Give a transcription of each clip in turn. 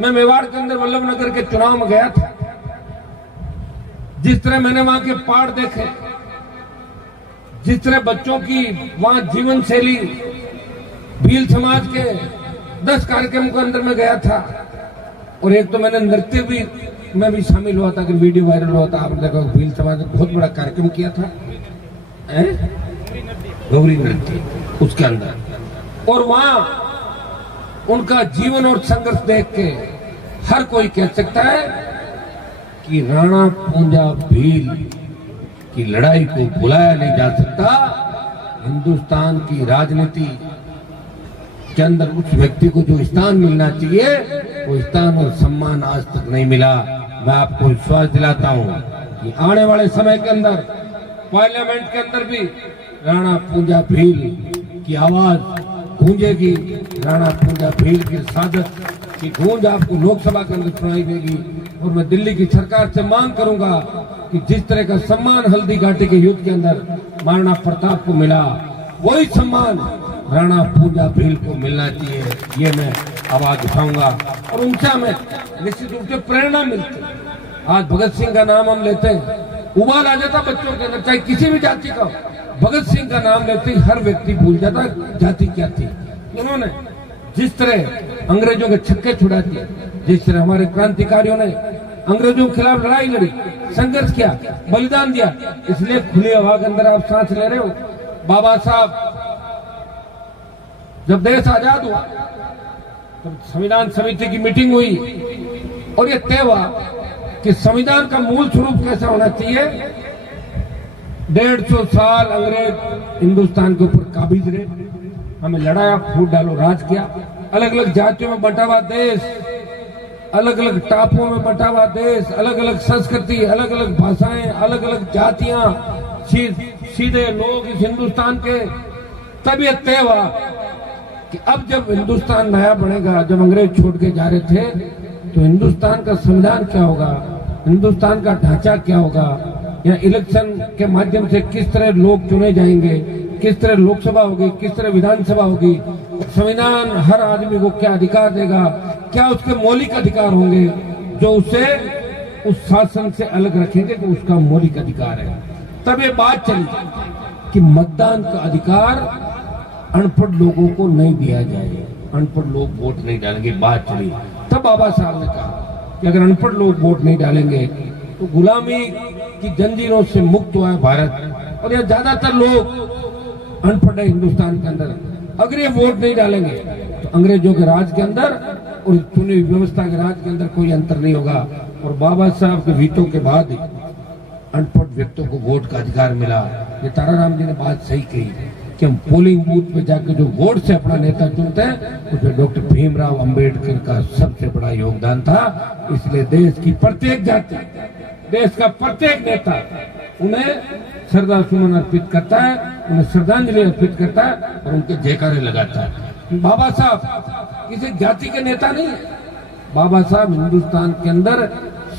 मैं मेवाड़ के अंदर वल्लभ नगर के चुनाव में गया था, जिस तरह मैंने वहां के पहाड़ देखे, जिस तरह बच्चों की वहां जीवन शैली, भील समाज के 10 कार्यक्रम के अंदर में गया था। और एक तो मैंने नृत्य भी मैं भी शामिल हुआ था कि वीडियो वायरल हुआ था, आपने देखा भील समाज ने बहुत बड़ा कार्यक्रम किया था, गौरी नृत्य उसके अंदर। और वहां उनका जीवन और संघर्ष देख के हर कोई कह सकता है कि राणा पूंजा भील की लड़ाई को भुलाया नहीं जा सकता। हिंदुस्तान की राजनीति के अंदर उस व्यक्ति को जो स्थान मिलना चाहिए वो स्थान और सम्मान आज तक नहीं मिला। मैं आपको विश्वास दिलाता हूं कि आने वाले समय के अंदर पार्लियामेंट के अंदर भी राणा पूंजा भील की आवाज गूंजेगी, राणा पूंजा भील की शहादत की गूंज आपको लोकसभा के अंदर सुनाई देगी। और मैं दिल्ली की सरकार से मांग करूंगा कि जिस तरह का सम्मान हल्दी घाटी के युद्ध के अंदर महाराणा प्रताप को मिला, वही सम्मान राणा पूंजा भील को मिलना चाहिए। ये मैं आवाज उठाऊंगा और उनसे हमें निश्चित रूप से प्रेरणा मिलती है। आज भगत सिंह का नाम हम लेते हैं, उबाल आ जाता बच्चों के अंदर, चाहे किसी भी जाति का। भगत सिंह का नाम लेते ही हर व्यक्ति भूल जाता जाति क्या थी। उन्होंने जिस तरह अंग्रेजों के छक्के छुड़ा दिए, जिस तरह हमारे क्रांतिकारियों ने अंग्रेजों के खिलाफ लड़ाई लड़ी, संघर्ष किया, बलिदान दिया, इसलिए खुली हवा के अंदर आप सांस ले रहे हो। बाबा साहब जब देश आजाद हुआ तब संविधान समिति की मीटिंग हुई और ये तय हुआ कि संविधान का मूल स्वरूप कैसा होना चाहिए। 150 साल अंग्रेज हिंदुस्तान के ऊपर काबिज रहे, हमें लड़ाया, फूट डालो, राज किया, अलग अलग जातियों में बंटा हुआ देश, अलग अलग टापुओं में बंटा हुआ देश, अलग अलग संस्कृति, अलग अलग भाषाएं, अलग अलग जातियां, सीधे लोग इस हिंदुस्तान के। तब यह तय हुआ कि अब जब हिंदुस्तान नया बनेगा, जब अंग्रेज छोड़ के जा रहे थे, तो हिंदुस्तान का संविधान क्या होगा, हिंदुस्तान का ढांचा क्या होगा, या इलेक्शन के माध्यम से किस तरह लोग चुने जाएंगे, किस तरह लोकसभा होगी, किस तरह विधानसभा होगी, संविधान हर आदमी को क्या अधिकार देगा, क्या उसके मौलिक अधिकार होंगे जो उसे उस शासन से अलग रखेंगे कि उसका मौलिक अधिकार है। तब ये बात चली कि मतदान का अधिकार अनपढ़ लोगों को नहीं दिया जाए, अनपढ़ लोग वोट नहीं डालेंगे। बात चली, तब बाबा साहब ने कहा कि अगर अनपढ़ लोग वोट नहीं डालेंगे तो गुलामी की जंजीरों से मुक्त हुआ है भारत, और यह ज्यादातर लोग अनपढ़ है हिंदुस्तान के अंदर। अगर ये वोट नहीं डालेंगे तो अंग्रेजों के राज के अंदर और चुनी हुई व्यवस्था के राज के अंदर कोई अंतर नहीं होगा। और बाबा साहब के वीटो के बाद अनपढ़ व्यक्तियों को वोट का अधिकार मिला। ये ताराराम जी ने बात सही कही कि हम पोलिंग बूथ में जाकर जो वोट से अपना नेता चुनते हैं, उसमें डॉक्टर भीमराव अंबेडकर का सबसे बड़ा योगदान था। इसलिए देश की प्रत्येक जाति, देश का प्रत्येक नेता उन्हें श्रद्धा सुमन अर्पित करता है, उन्हें श्रद्धांजलि अर्पित करता है और उनके जयकारे लगाता है। बाबा साहब किसी जाति के नेता नहीं, बाबा साहब हिंदुस्तान के अंदर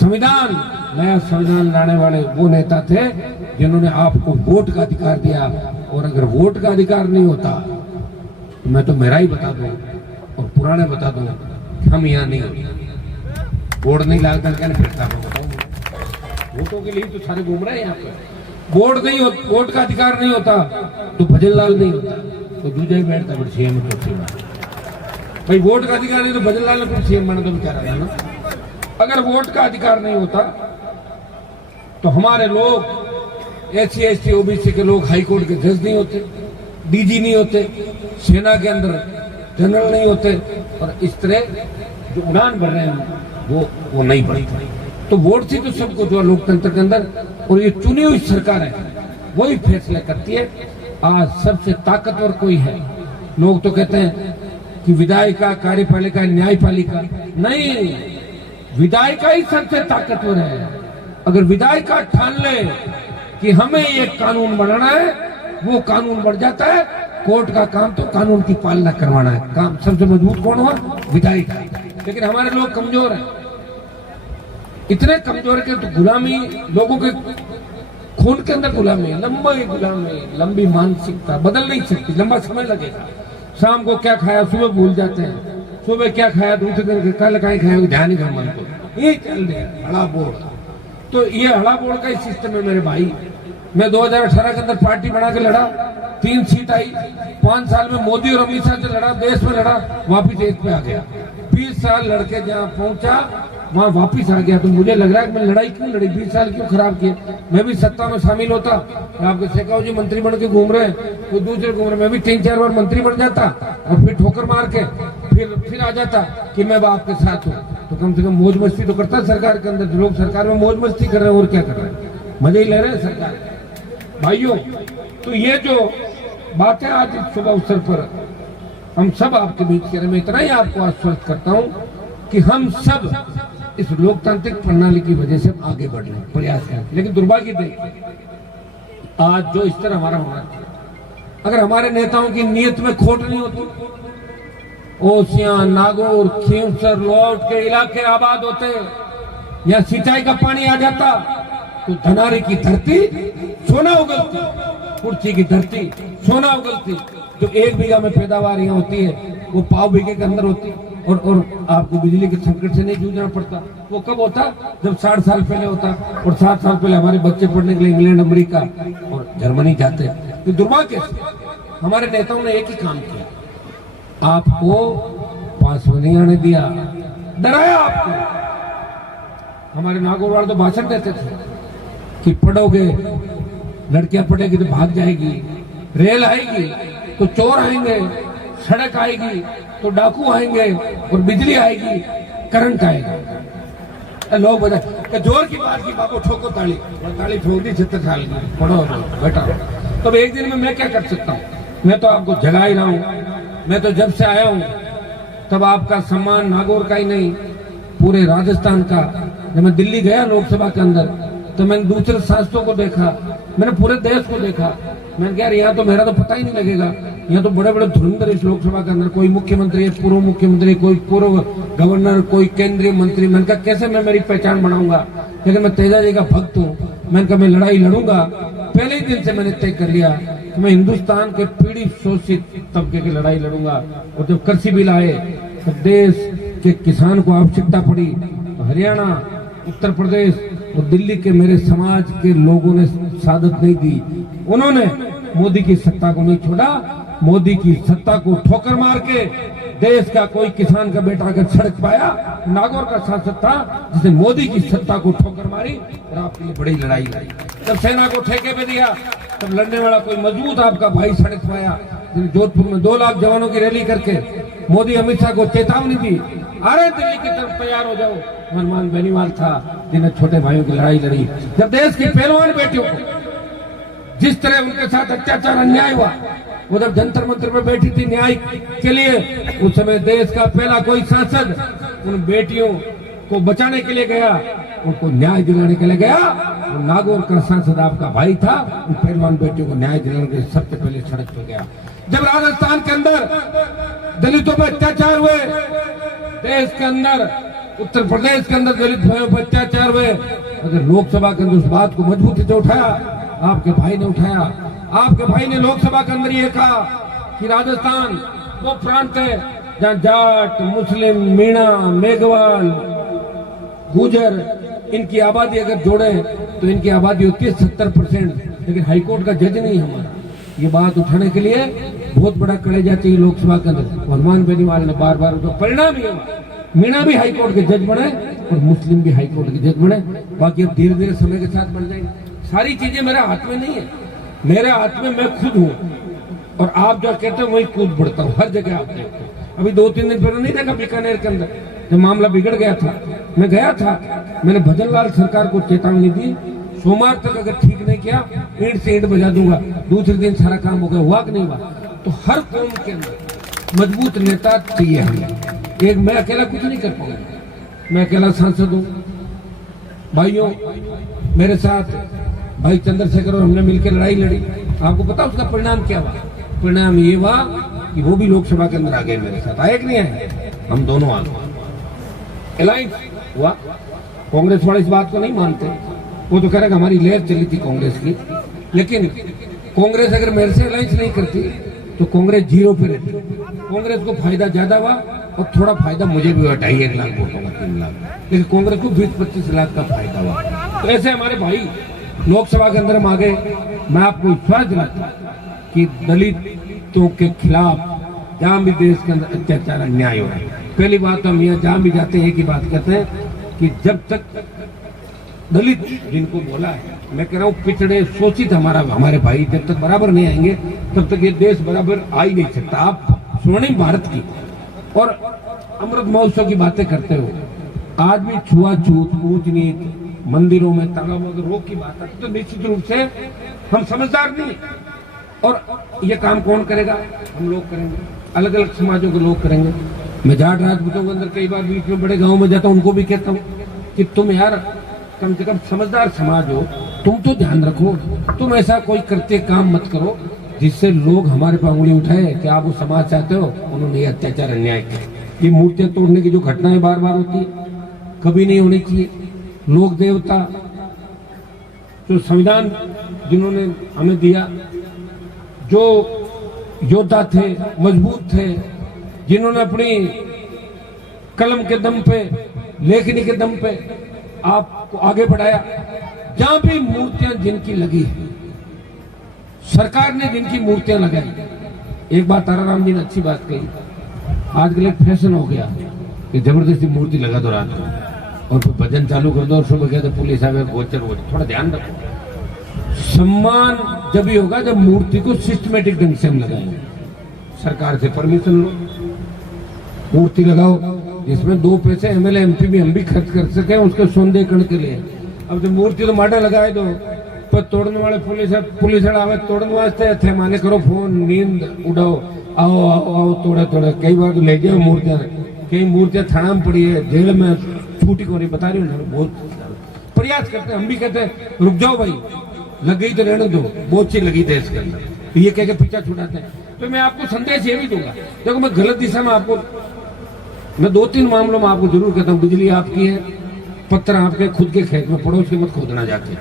संविधान, नया संविधान लाने वाले वो नेता थे जिन्होंने आपको वोट का अधिकार दिया। और अगर वोट का अधिकार नहीं होता तो मैं तो मेरा ही बता दूं और पुराने बता दूं कि हम यहाँ नहीं होते। वोट नहीं ला कर क्या फिरता, मैं बताऊं, वोटों के लिए तो सारे घूम रहे हैं यहाँ पे। वोट नहीं हो, वोट का अधिकार नहीं होता तो भजन लाल नहीं होता, तो दूसरा ही बैठता फिर सीएम भाई। वोट का अधिकार नहीं तो भजन लाल ने फिर सीएम बना तो बेचारा था ना। अगर वोट का अधिकार नहीं होता तो हमारे लोग SC ST OBC के लोग हाई कोर्ट के जज नहीं होते, DG नहीं होते, सेना के अंदर जनरल नहीं होते, और इस तरह जो उड़ान भर रहे हैं वो नहीं बढ़ती। तो वोट से तो सबको जो लोकतंत्र के अंदर, और ये चुनी हुई सरकार है वही फैसले करती है। आज सबसे ताकतवर कोई है, लोग तो कहते हैं कि विधायिका, कार्यपालिका, न्यायपालिका, नहीं, विधायिका ही सबसे ताकतवर है। अगर विधायिका ठान ले कि हमें ये कानून बनाना है, वो कानून बन जाता है। कोर्ट का काम तो कानून की पालना करवाना है। काम सबसे मजबूत कौन हुआ? विधायिका। लेकिन हमारे लोग कमजोर हैं, इतने कमजोर के तो गुलामी, लोगों के खून के अंदर गुलामी, लंबी मानसिकता बदल नहीं सकती, लंबा समय लगेगा। शाम को क्या खाया सुबह भूल जाते हैं, सुबह क्या खाया, दूसरे दिन कल कहीं खाया, ध्यान ही करो मन को, ये चल रहा हड़ा बोड़। तो ये हड़ा बोड़ का ही सिस्टम है मेरे भाई। मैं 2018 के अंदर पार्टी बना के लड़ा, 3 सीट आई, 5 साल में मोदी और अमित शाह से लड़ा, देश में लड़ा, वापिस 1 पे आ गया। 20 साल लड़के जहाँ पहुंचा वहां वापिस आ गया। तो मुझे लग रहा है कि मैं लड़ाई क्यों लड़ी, 20 साल क्यों खराब किए। मैं भी सत्ता में शामिल होता, आपके शेखाव जी मंत्री बन के घूम रहे हैं, कोई दूसरे घूम रहे, मैं भी 3-4 बार मंत्री बन जाता और फिर ठोकर मार के फिर आ जाता कि मैं आपके साथ हूँ। तो कम से कम मौज मस्ती तो करता सरकार के अंदर। लोग सरकार में मौज मस्ती कर रहे हैं और क्या कर रहे हैं, मजे ही ले रहे हैं सरकार। भाइयों, तो ये जो बात है आज इस शुभ अवसर पर हम सब आपके बीच करें, मैं इतना ही आपको आश्वस्त करता हूं कि हम सब इस लोकतांत्रिक प्रणाली की वजह से आगे बढ़ रहे हैं, प्रयास करें। लेकिन दुर्भाग्य देखिए आज जो इस तरह हमारा होना चाहिए, अगर हमारे नेताओं की नीयत में खोट नहीं होती, ओसियां, नागौर, खींवसर, लौट के इलाके आबाद होते या सिंचाई का पानी आ जाता तो धनारी की धरती सोना उगलती, कुर्ची की धरती सोना उगलती। जो 1 बीघा में पैदावार यहाँ होती है वो 1/4 बीघे के अंदर होती और आपको बिजली के संकट से नहीं जूझना पड़ता। वो कब होता, जब 60 साल पहले होता। और 60 साल पहले हमारे बच्चे पढ़ने के लिए इंग्लैंड, अमेरिका और जर्मनी जाते। तो दुर्भाग्य से हमारे नेताओं ने एक ही काम किया, आपको पास में नहीं आने दिया, डराया आपको। हमारे नागौर वाले तो भाषण देते थे कि पढ़ोगे, लड़कियां पढ़ेगी तो भाग जाएगी, रेल आएगी तो चोर आएंगे, सड़क आएगी तो डाकू आएंगे और बिजली आएगी, करंट आएगा। लोग बजा जोर की बात की, बाबू ठोको ताली, ताली ठोक दी, 76 साल की, पढ़ो बेटा। तो एक दिन में मैं क्या कर सकता हूँ, मैं तो आपको जगा ही रहा हूँ। मैं तो जब से आया हूँ तब आपका सम्मान नागौर का ही नहीं पूरे राजस्थान का। जब मैं दिल्ली गया लोकसभा के अंदर तो मैंने दूसरे सांसदों को देखा, मैंने पूरे देश को देखा। मैंने कहा यहाँ तो मेरा तो पता ही नहीं लगेगा, यहाँ तो बड़े बड़े धुरंधर इस लोकसभा के अंदर, कोई मुख्यमंत्री, पूर्व मुख्यमंत्री, कोई पूर्व गवर्नर, कोई केंद्रीय मंत्री। मैंने कहा कैसे मैं मेरी पहचान बनाऊंगा, लेकिन मैं तेजा जी का भक्त हूँ। मैंने कहा मैं लड़ाई लड़ूंगा। पहले ही दिन से मैंने तय कर लिया कि मैं हिंदुस्तान के पीड़ित शोषित तबके की लड़ाई लड़ूंगा। और जब कृषि बिल आए तो देश के किसान को आवश्यकता पड़ी, हरियाणा, उत्तर प्रदेश और दिल्ली के मेरे समाज के लोगों ने सादत नहीं दी। उन्होंने मोदी की सत्ता को नहीं छोड़ा। मोदी की सत्ता को ठोकर मार के देश का कोई किसान का बेटा अगर सड़क पाया, नागौर का सांसद था जिसे मोदी की सत्ता को ठोकर मारी और आपके लिए बड़ी लड़ाई लाई। जब सेना को ठेके पे दिया तब लड़ने वाला कोई मजबूत आपका भाई सड़क पाया। जोधपुर में 2 लाख जवानों की रैली करके मोदी अमित शाह को चेतावनी दी, अरे दिल्ली की तरफ तैयार हो जाओ। हनुमान बेनीवाल था जिन्हें छोटे भाइयों की लड़ाई लड़ी। जब देश की पहलवान बेटियों को जिस तरह उनके साथ अत्याचार अन्याय हुआ, वो जब जंतर मंतर में बैठी थी न्याय के लिए, उस समय देश का पहला कोई सांसद उन बेटियों को बचाने के लिए गया, उनको न्याय दिलाने के लिए गया। और नागौर का सांसद आपका भाई था, उन पहलवान बेटियों को न्याय दिलाने के लिए सबसे पहले सड़क पर गया। जब राजस्थान के अंदर दलितों पर अत्याचार हुए, देश के अंदर उत्तर प्रदेश के अंदर दलित भाइयों पर अत्याचार हुए, अगर लोकसभा के अंदर उस बात को मजबूती से उठाया, आपके भाई ने उठाया। आपके भाई ने लोकसभा के अंदर ये कहा कि राजस्थान वो प्रांत है जहाँ जाट, मुस्लिम, मीणा, मेघवाल, गुजर, इनकी आबादी अगर जोड़े तो इनकी आबादी होती है 70%। लेकिन हाईकोर्ट का जज नहीं हमारा। ये बात उठाने के लिए बहुत बड़ा कलेजा चाहिए लोकसभा के अंदर। हनुमान बेनीवाल ने बार बार उसका परिणाम ही हुआ, मीणा भी हाईकोर्ट के जज बने और मुस्लिम भी हाईकोर्ट के जज बने। बाकी अब धीरे धीरे समय के साथ बन जाएंगे। सारी चीजें मेरे हाथ में नहीं है, मेरे हाथ में मैं खुद हूँ। और आप जो कहते हो वही कूद पड़ता हूँ हर जगह। आप देखते हो, अभी 2-3 दिन पहले नहीं देखा बीकानेर के अंदर जब मामला बिगड़ गया था, मैं गया था, मैंने भजनलाल सरकार को चेतावनी दी, सोमवार तक अगर ठीक नहीं किया ईंट से ईंट बजा दूंगा। दूसरे दिन सारा काम हो गया, हुआ कि नहीं हुआ। तो हर कौम के अंदर मजबूत नेता चाहिए हमें। एक मैं अकेला कुछ नहीं कर पाऊंगा, मैं अकेला सांसद हूँ। भाइयों, मेरे साथ भाई चंद्रशेखर और हमने मिलकर लड़ाई लड़ी। आपको पता उसका परिणाम क्या हुआ? परिणाम ये हुआ कि वो भी लोकसभा के अंदर आ गए मेरे साथ। आए कि नहीं आए? हम दोनों आ गए। अलायंस हुआ। कांग्रेस वाले इस बात को नहीं मानते, वो तो कह रहे हमारी लहर चली थी कांग्रेस की। लेकिन कांग्रेस अगर मेरे से अलायंस नहीं करती तो कांग्रेस 0 पे रहती। कांग्रेस को फायदा ज्यादा हुआ और थोड़ा फायदा मुझे भी हुआ, 2.5 लाख वोटों का 3 लाख, लेकिन कांग्रेस को 20-25 लाख का फायदा हुआ। तो ऐसे हमारे भाई लोकसभा के अंदर हम आ गए। मैं आपको विश्वास दिलाता हूं कि दलितों के खिलाफ जहां भी देश के अंदर अत्याचार अन्याय हो रहा है, पहली बात तो हम यहाँ जहां भी जाते हैं एक ही बात कहते हैं कि जब तक दलित जिनको बोला है, मैं कह रहा हूँ पिछड़े शोषित हमारे भाई जब तक बराबर नहीं आएंगे तब तक ये देश बराबर आ ही नहीं सकता। आप स्वर्णिम भारत की और अमृत महोत्सव की बातें करते हो, आज भी छुआछूत, ऊंच नीच, मंदिरों में तालाबों में रोक की बात है, तो निश्चित रूप से हम समझदार नहीं। और ये काम कौन करेगा? हम लोग करेंगे, अलग अलग समाजों के लोग करेंगे। मैं जाट राजपूतों के अंदर कई बार बीच में बड़े गांव में जाता हूं, उनको भी कहता हूं कि तुम यार कम से कम समझदार समाज हो, तुम तो ध्यान रखो, तुम ऐसा कोई करते काम मत करो जिससे लोग हमारे पर उंगली उठाए कि आप वो समाज चाहते हो, उन्होंने ये अत्याचार अन्याय किया। ये मूर्तियां तोड़ने की जो घटनाएं बार बार होती है, कभी नहीं होनी चाहिए। लोक देवता जो संविधान जिन्होंने हमें दिया, जो योद्धा थे, मजबूत थे, जिन्होंने अपनी कलम के दम पे, लेखनी के दम पे आपको आगे बढ़ाया, जहां भी मूर्तियां जिनकी लगी, सरकार ने जिनकी मूर्तियां लगाई। एक बात ताराराम जी ने अच्छी बात कही, आजकल एक फैशन हो गया कि जबरदस्ती मूर्ति लगा दो रात को और फिर भजन चालू कर दो और सुबह कहते पुलिस आ गए, गोचर हो। थोड़ा ध्यान रखो, सम्मान जब भी होगा जब मूर्ति को सिस्टमेटिक ढंग से हम लगाएंगे। सरकार से परमिशन लो, मूर्ति लगाओ जिसमें 2 पैसे एमएलए एमपी भी हम भी खर्च कर सके उसके सौंदर्यीकरण के लिए। अब जो मूर्ति तो माडा लगाए दो, पर तोड़ने वाले पुलिस आवे तोड़ने वास्ते थे, माने करो फोन नींद उड़ाओ, आओ आओ आओ तोड़े तोड़े। कई बार तो ले जाओ मूर्तियां, कई मूर्तियां थाना में पड़ी है, जेल में छूटी को नहीं, बता रही हूँ। बहुत प्रयास करते हैं, हम भी कहते हैं रुक जाओ भाई, लग गई तो रहने दो, बहुत सी लगी देश के अंदर, ये कह के पीछा छुड़ाते हैं। तो मैं आपको संदेश ये भी दूंगा, देखो मैं गलत दिशा में आपको, मैं 2-3 मामलों में आपको जरूर कहता हूँ, बिजली आपकी है, पत्थर आपके खुद के खेत में, पड़ोस के मत खोदना जाके।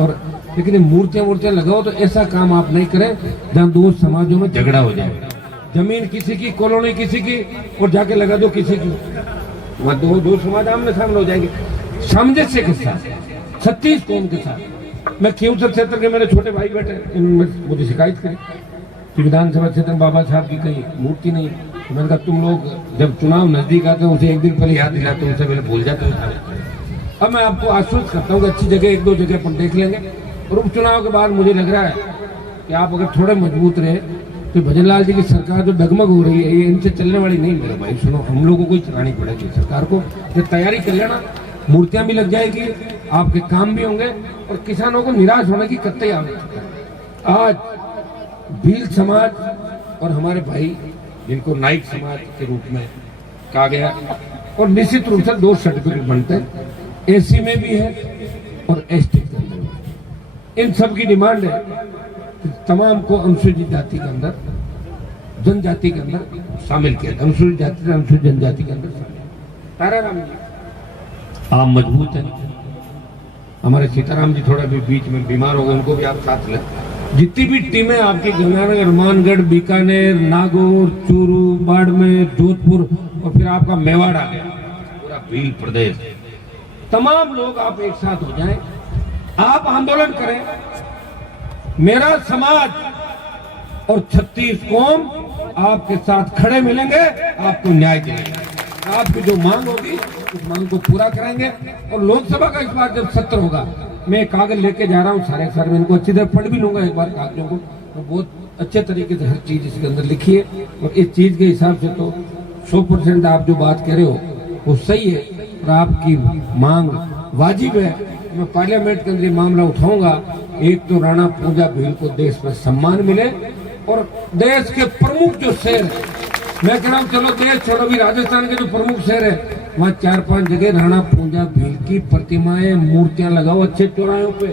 और लेकिन मूर्तियां लगाओ तो ऐसा काम आप नहीं करें जहां 2 समाजों में झगड़ा हो जाए। जमीन किसी की, कॉलोनी किसी की, और जाके लगा दो किसी की, वहां 2 समाज आमने सामने हो जाएंगे। सामंजस्य के साथ, 36 कौम के साथ। मैं खींवसर क्षेत्र के मेरे छोटे भाई बैठे, उन्होंने मुझे शिकायत करी कि विधानसभा क्षेत्र में बाबा साहब की कहीं मूर्ति नहीं। मैंने कहा तुम लोग जब चुनाव नजदीक आते हैं उसे एक दिन पहले याद दिलाते, उनसे पहले भूल जाते हैं। अब मैं आपको आश्वस्त करता हूँ कि अच्छी जगह 1-2 जगह पर देख लेंगे, और उपचुनाव के बाद मुझे लग रहा है कि आप अगर थोड़े मजबूत रहे तो भजन लाल जी की सरकार जो डगमग हो रही है, ये इनसे चलने वाली नहीं मेरे भाई। सुनो, हम लोगों को ही चलानी पड़ेगी सरकार को। ये तैयारी कर लेना, मूर्तियां भी लग जाएगी, आपके काम भी होंगे, और किसानों को निराश होने की कतई आवश्यकता। आज भील समाज और हमारे भाई जिनको नाइक समाज के रूप में कहा गया, और निश्चित रूप से 2 सर्टिफिकेट बनते हैं, एसी में भी है और एसटी के अंदर भी। इन सब की डिमांड है कि तमाम को अनुसूचित जाति के अंदर, जनजाति के अंदर शामिल किया, अनुसूचित जाति से अनुसूचित जनजाति के अंदर शामिल। ताराराम जी आप मजबूत हैं, हमारे सीताराम जी थोड़ा भी बीच में बीमार हो गए, उनको भी आप साथ लें। जितनी भी टीमें आपकी गंगानगर, हनुमानगढ़, बीकानेर, नागौर, चूरू, बाड़मेर, जोधपुर, और फिर आपका मेवाड़ आ गया, पूरा भील प्रदेश, तमाम लोग आप एक साथ हो जाएं, आप आंदोलन करें। मेरा समाज और 36 कौम आपके साथ खड़े मिलेंगे, आपको न्याय दिलाएंगे। आपकी जो मांग होगी उस मांग को पूरा करेंगे। और लोकसभा का इस बार जब सत्र होगा, मैं कागज लेके जा रहा हूँ, सारे मैं इनको अच्छी तरह पढ़ भी लूंगा एक बार कागजों को, तो बहुत अच्छे तरीके से हर चीज इसके अंदर लिखी है। और इस चीज के हिसाब से तो 100% आप जो बात कह रहे हो वो सही है, और आपकी मांग वाजिब है। मैं पार्लियामेंट के अंदर ये मामला उठाऊंगा। एक तो राणा पूंजा भील को देश में सम्मान मिले, और देश के प्रमुख जो शहर है, मैं कह रहा हूँ चलो देश छोड़ो, भी राजस्थान के जो प्रमुख शहर है वहाँ 4-5 जगह राणा पूंजा भील की प्रतिमाएं, मूर्तियां लगाओ अच्छे चौराहों पे,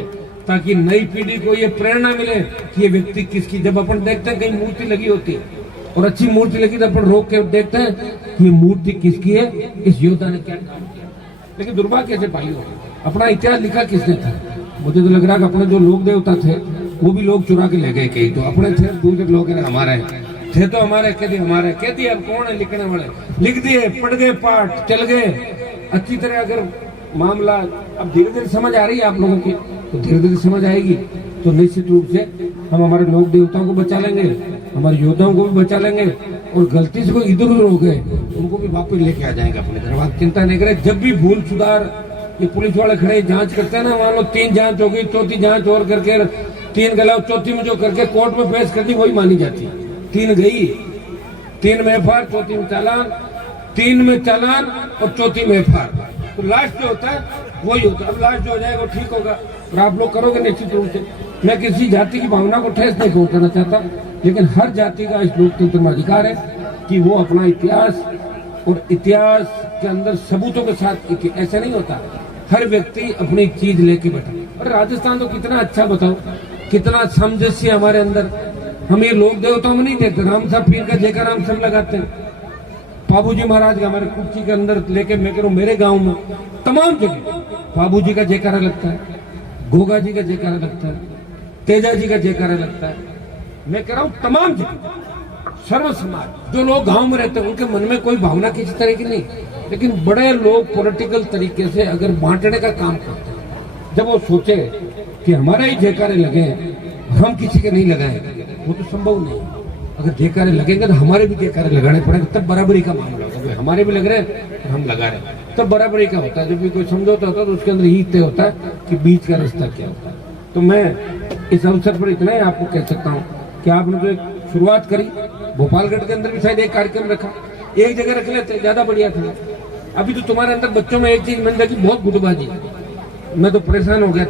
ताकि नई पीढ़ी को ये प्रेरणा मिले कि ये व्यक्ति किसकी। जब अपन देखते हैं कहीं मूर्ति लगी होती है और अच्छी मूर्ति लगी तो अपन रोक के देखते हैं कि ये मूर्ति किसकी है, इस योद्धा ने क्या काम किया। लेकिन दुर्भाग्य से भाइयों, अपना इतिहास लिखा किसने था? मुझे तो लग रहा है कि अपने जो लोक देवता थे वो भी लोग चुरा के ले गए, कई तो अपने थे, दूसरे लोग हमारे थे तो हमारे, कह दिए अब कौन है लिखने वाले, लिख दिए, पढ़ गए, पाठ चल गए। अच्छी तरह अगर मामला अब धीरे धीरे समझ आ रही है आप लोगों की, तो धीरे धीरे समझ आएगी तो निश्चित रूप से हम हमारे लोक देवताओं को बचा लेंगे, हमारे योद्धाओं को भी बचा लेंगे, और गलती से कोई इधर उधर हो गए उनको भी वापस लेके आ जाएंगे अपने घर। आप चिंता नहीं करें। जब भी भूल सुधार ये पुलिस वाले खड़े जांच करते हैं ना, मान लो 3 जांच हो गई, चौथी जांच और करके 3 गला, चौथी में जो करके कोर्ट में पेश करनी वही मानी जाती। 3 गई, 3 में एफआर, चौथी में चालान, 3 में चालान और चौथी में एफआर, तो लास्ट जो होता है वही होता है। अब लास्ट जो हो जाएगा वो ठीक होगा और आप लोग करोगे निश्चित रूप से। मैं किसी जाति की भावना को ठेस नहीं पहुंचाना चाहता, लेकिन हर जाति का इस लोकतंत्र में अधिकार है कि वो अपना इतिहास, और इतिहास के अंदर सबूतों के साथ, ऐसा नहीं होता हर व्यक्ति अपनी चीज लेके बैठा। और राजस्थान तो कितना अच्छा, बताओ कितना सामंजस्य हमारे अंदर। हम ये लोक देवताओं में नहीं देखते, राम साहब पीर का जयकार हम सब लगाते हैं, बाबूजी महाराज का हमारे कुर्सी के अंदर लेके, मैं कह रहा हूं मेरे गांव में तमाम जगह बाबूजी का जयकारा लगता है, गोगा जी का जयकारा लगता है, तेजा जी का जयकारा लगता है। मैं कह रहा हूं तमाम जगह सर्व समाज, जो लोग गांव में रहते हैं उनके मन में कोई भावना किसी तरह की नहीं, लेकिन बड़े लोग पॉलिटिकल तरीके से अगर बांटने का काम करते हैं, जब वो सोचे कि हमारे ही जयकारे लगे हम किसी के नहीं लगाए, वो तो संभव नहीं। अगर जयकारे लगेंगे तो हमारे भी जयकारे लगाने पड़ेंगे, तब बराबरी का मामला होगा। हमारे भी लग रहे हैं और हम लगा रहे हैं, तब बराबरी का होता है। जब भी कोई समझौता होता है तो उसके अंदर ही तय होता है कि बीच का रास्ता क्या होता है। तो मैं इस अवसर पर इतना ही आपको कह सकता हूँ कि आपने जो एक शुरुआत करी, भोपालगढ़ के अंदर भी शायद एक कार्यक्रम रखा, एक जगह रख लेते ज्यादा बढ़िया था। अभी तो तुम्हारे अंदर बच्चों में एक चीज मैंने देखी, बहुत गुटबाजी। मैं तो परेशान हो गया।